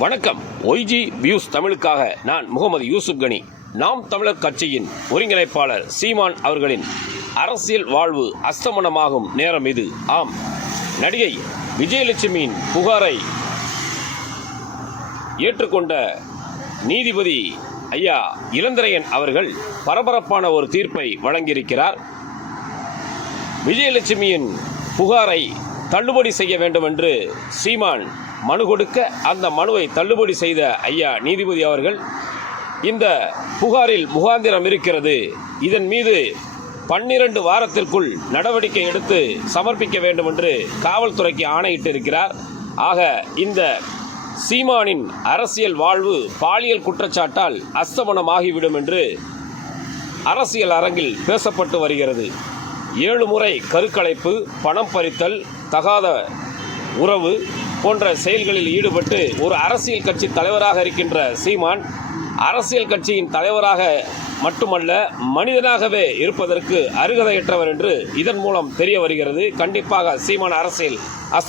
வணக்கம். YG views தமிழுக்காக நான் முகமது யூசுப் கனி. நாம் தமிழர் கட்சியின் ஒருங்கிணைப்பாளர் சீமான் அவர்களின் அரசியல் வாழ்வு அஸ்தமனமாகும் நேரம் இது. ஆம். நடிகை விஜயலட்சுமியின் புகாரை ஏற்றுக்கொண்ட நீதிபதி ஐயா இளந்திரையன் அவர்கள் பரபரப்பான ஒரு தீர்ப்பை வழங்கியிருக்கிறார். விஜயலட்சுமியின் புகாரை தள்ளுபடி செய்ய வேண்டும் என்று சீமான் மனு கொடுக்க அந்த மனுவை தள்ளுபடி செய்த ஐயா நீதிபதி அவர்கள் இந்த புகாரில் முகாந்திரம் இருக்கிறது. இதன் மீது பன்னிரண்டு வாரத்திற்குள் நடவடிக்கை எடுத்து சமர்ப்பிக்க வேண்டும் என்று காவல்துறைக்கு ஆணையிட்டிருக்கிறார். ஆக இந்த சீமானின் அரசியல் வாழ்வு பாலியல் குற்றச்சாட்டால் அஸ்தமனமாகிவிடும் என்று அரசியல் அரங்கில் பேசப்பட்டு வருகிறது. ஏழு முறை கருக்கலைப்பு பணம் பறித்தல் தகாத உறவு போன்ற செயல்களில் ஈடுபட்டு ஒரு அரசியல் கட்சி தலைவராக இருக்கின்ற சீமான் அரசியல் கட்சியின் தலைவராக மட்டுமல்ல மனிதனாகவே இருப்பதற்கு அருகதையற்றவர் என்று இதன் மூலம் தெரிய வருகிறது. கண்டிப்பாக சீமான் அரசியல்